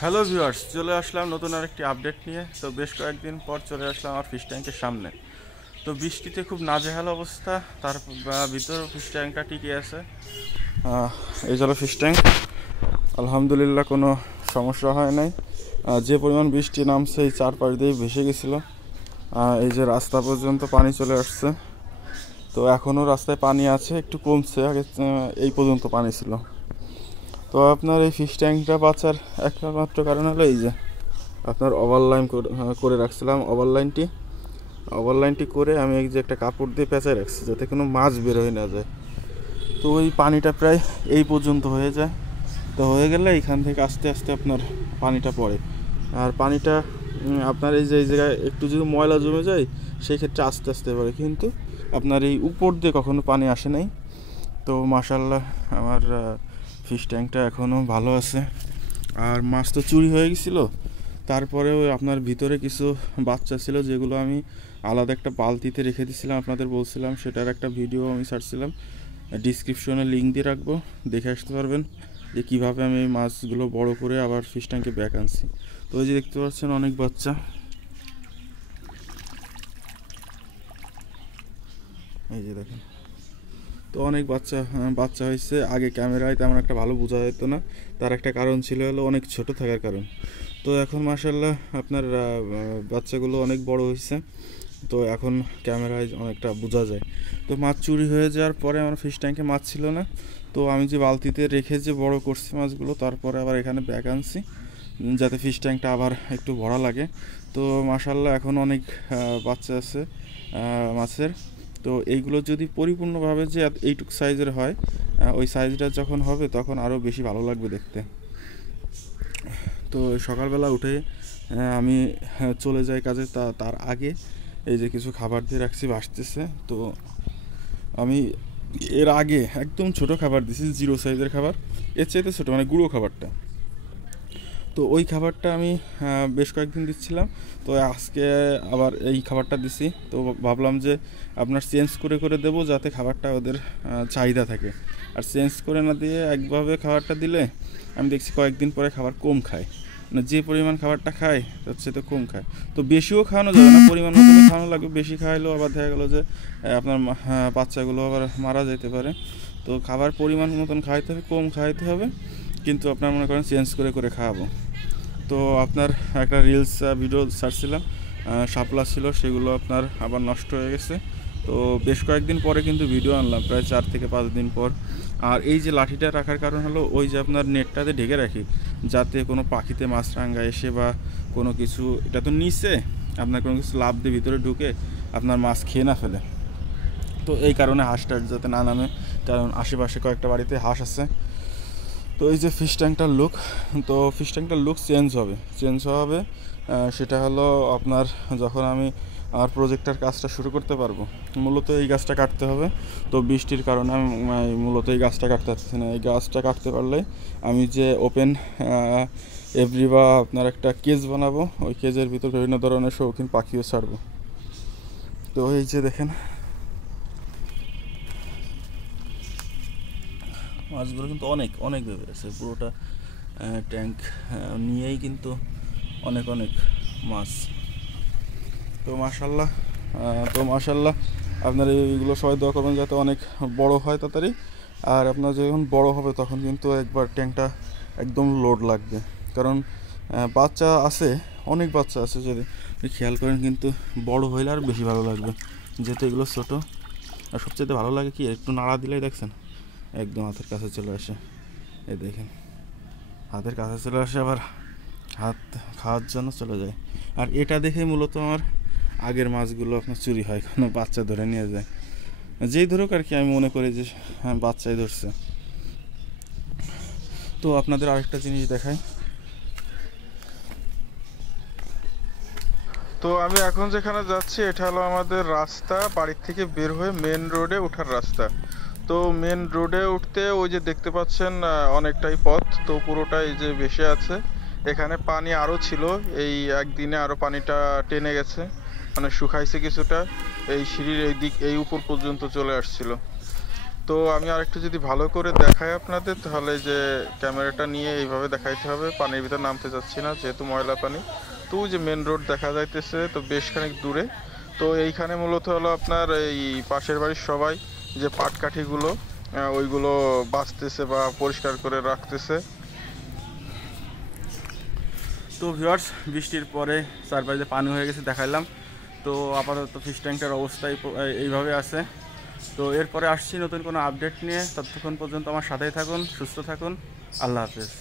Hello viewers, চলে আসলাম নতুন আরেকটি আপডেট নিয়ে। তো বেশ কয়েকদিন পর চলে আসলাম আমার ফিশ ট্যাঙ্কের সামনে। তো বৃষ্টিতে খুব নাজেহাল অবস্থা, তার ভিতর ফিশ ট্যাঙ্কটা টিকে আছে। এই হলো ফিশ ট্যাঙ্ক। আলহামদুলিল্লাহ কোনো সমস্যা হয় নাই। যে পরিমাণ বৃষ্টি নামছে এই চারপাশ দিয়ে ভেসে গেছিলো। এই যে রাস্তা পর্যন্ত পানি চলে আসছে। তো এখনও রাস্তায় পানি আছে, একটু কমছে, আগে এই পর্যন্ত পানি ছিল। তো আপনার এই ফিশ ট্যাঙ্কটা বাঁচার একমাত্র কারণ হলো এই যে আপনার ওভারলাইন করে রাখছিলাম। ওভারলাইনটি করে আমি এই যে একটা কাপড় দিয়ে পেঁচায় রাখছি যাতে কোনো মাছ বের হয়ে না যায়। তো ওই পানিটা প্রায় এই পর্যন্ত হয়ে যায়। তো হয়ে গেলে এইখান থেকে আস্তে আস্তে আপনার পানিটা পড়ে। আর পানিটা আপনার এই যে এই জায়গায় একটু যদি ময়লা জমে যায় সেই ক্ষেত্রে আস্তে আস্তে পড়ে, কিন্তু আপনার এই উপর দিয়ে কখনো পানি আসে নাই। তো মাশাআল্লাহ আমার ফিশ ট্যাঙ্কটা এখনও ভালো আছে। আর মাছ তো চুরি হয়ে গেছিলো, তারপরেও আপনার ভিতরে কিছু বাচ্চা ছিল যেগুলো আমি আলাদা একটা বালতিতে রেখে দিয়েছিলাম, আপনাদের বলছিলাম। সেটার একটা ভিডিও আমি ছাড়ছিলাম, ডিসক্রিপশনে লিঙ্ক দিয়ে রাখবো, দেখে আসতে পারবেন যে কীভাবে আমি এই মাছগুলো বড় করে আবার ফিশ ট্যাঙ্কে ব্যাক আনছি। তো ওই যে দেখতে পাচ্ছেন অনেক বাচ্চা, এই যে দেখেন। তো অনেক বাচ্চা হয়েছে। আগে ক্যামেরায় তেমন একটা ভালো বোঝা যেত না, তার একটা কারণ ছিল হলো অনেক ছোট থাকার কারণ। তো এখন মাশাআল্লাহ আপনার বাচ্চাগুলো অনেক বড় হয়েছে, তো এখন ক্যামেরায় অনেকটা বোঝা যায়। তো মাছ চুরি হয়ে যাওয়ার পরে আমার ফিশ ট্যাঙ্কে মাছ ছিল না, তো আমি যে বালতিতে রেখে যে বড় করছি মাছগুলো, তারপরে আবার এখানে ব্যাক আনছি যাতে ফিশ ট্যাঙ্কটা আবার একটু ভরা লাগে। তো মাশাআল্লাহ এখন অনেক বাচ্চা আছে মাছের। তো এইগুলো যদি পরিপূর্ণভাবে যে এইটুক সাইজের হয়, ওই সাইজটা যখন হবে তখন আরও বেশি ভালো লাগবে দেখতে। তো সকালবেলা উঠে আমি চলে যাই কাজে, তার আগে এই যে কিছু খাবার দিয়ে রাখছি ভাসতেছে। তো আমি এর আগে একদম ছোট খাবার দিছি, 0 সাইজের খাবার, এর চাইতে ছোটো, মানে গুঁড়ো খাবারটা। তো ওই খাবারটা আমি বেশ কয়েকদিন দিচ্ছিলাম। তো আজকে আবার এই খাবারটা দিছি। তো ভাবলাম যে আপনার চেঞ্জ করে করে দেবো যাতে খাবারটা ওদের চাহিদা থাকে। আর চেঞ্জ করে না দিয়ে একভাবে খাবারটা দিলে আমি দেখছি কয়েকদিন পরে খাবার কম খায়, মানে যে পরিমাণ খাবারটা খায় তার চেয়ে তো কম খায়। তো বেশিও খাওয়ানো যাবে না, পরিমাণ মতনই খাওয়ানো লাগবে। বেশি খাওয়াইলেও আবার দেখা গেলো যে আপনার বাচ্চাগুলো আবার মারা যেতে পারে। তো খাবার পরিমাণ মতন খাওয়াইতে হবে, কম খাওয়াইতে হবে, কিন্তু আপনার মনে করেন চেঞ্জ করে করে খাওয়াবো। তো আপনার একটা রিলস ভিডিও ছাড়ছিলাম, শাপলা ছিল, সেগুলো আপনার আবার নষ্ট হয়ে গেছে। তো বেশ কয়েকদিন পরে কিন্তু ভিডিও আনলাম, প্রায় 4 থেকে 5 দিন পর। আর এই যে লাঠিটা রাখার কারণ হলো ওই যে আপনার নেটটাতে ঢেকে রাখি যাতে কোনো পাখিতে মাছরাঙা এসে বা কোনো কিছু, এটা তো নিচে, আপনার কোনো কিছু লাফ দিয়ে ভিতরে ঢুকে আপনার মাছ খেয়ে না ফেলে। তো এই কারণে হাঁসটার যাতে না নামে, কারণ আশেপাশে কয়েকটা বাড়িতে হাঁস আছে। তো এই যে ফিশ ট্যাঙ্কটার লুক, তো ফিশ ট্যাঙ্কটার লুক চেঞ্জ হবে। সেটা হলো আপনার যখন আমি আমার প্রজেক্টের কাজটা শুরু করতে পারবো। মূলত এই গাছটা কাটতে হবে, তো বৃষ্টির কারণে আমি মূলত এই গাছটা কাটতে পারছি না। এই গাছটা কাটতে পারলে আমি যে ওপেন এভরি বা আপনার একটা কেজ বানাবো, ওই কেজের ভিতর বিভিন্ন ধরনের শৌখিন পাখিও ছাড়বো। তো এই যে দেখেন মাছগুলো কিন্তু অনেক অনেক ভেবে আছে, পুরোটা ট্যাঙ্ক নিয়েই কিন্তু অনেক অনেক মাছ। তো মাশাল্লাহ আপনার এইগুলো সবাই দোয়া করবেন যাতে অনেক বড় হয় তাড়াতাড়ি। আর আপনার যখন বড় হবে তখন কিন্তু একবার ট্যাঙ্কটা একদম লোড লাগবে, কারণ বাচ্চা আছে, অনেক বাচ্চা আছে। যদি খেয়াল করেন কিন্তু বড় হইলে আর বেশি ভালো লাগবে, যেহেতু এগুলো ছোটো। আর সবচেয়ে ভালো লাগে কি, একটু নাড়া দিলেই দেখছেন একদম হাতের কাছে চলে আসে। এই দেখেন হাতের কাছে চলে আসে, আবার হাত খাওয়ার জন্য চলে যায়। আর এটা দেখেই মূলত আমার আগের মাছগুলো আপনার চুরি হয়, কোনো বাচ্চা ধরে নিয়ে যায়। যেই ধরুক আর কি, আমি মনে করি যে হ্যাঁ বাচ্চাই ধরছে। তো আপনাদের আরেকটা জিনিস দেখাই। তো আমি এখন যেখানে যাচ্ছি এটা হলো আমাদের রাস্তা, বাড়ির থেকে বের হয়ে মেন রোডে ওঠার রাস্তা। তো মেন রোডে উঠতে ওই যে দেখতে পাচ্ছেন অনেকটাই পথ, তো পুরোটাই যে ভেসে আছে। এখানে পানি আরো ছিল, এই একদিনে আরো পানিটা টেনে গেছে, মানে শুকাইছে কিছুটা। এই সিঁড়ির এই দিক এই উপর পর্যন্ত চলে আসছিল। তো আমি আরেকটু যদি ভালো করে দেখাই আপনাদের, তাহলে যে ক্যামেরাটা নিয়ে এইভাবে দেখাইতে হবে, পানির ভিতর নামতে যাচ্ছি না যেহেতু ময়লা পানি। তো ওই যে মেন রোড দেখা যাইতেছে, তো বেশ খানিক দূরে। তো এইখানে মূলত হলো আপনার এই পাশের বাড়ির সবাই যে পাটকাঠিগুলো ওইগুলো বাঁচতেছে বা পরিষ্কার করে রাখতেছে। তো ভিউয়ার্স, বৃষ্টির পরে চারপাশে পানি হয়ে গেছে দেখাইলাম। তো আপাতত ফিশ ট্যাঙ্কটার অবস্থা এইভাবে আছে। তো এরপরে আসছি নতুন কোনো আপডেট নিয়ে। ততক্ষণ পর্যন্ত আমার সাথেই থাকুন, সুস্থ থাকুন। আল্লাহ হাফেজ।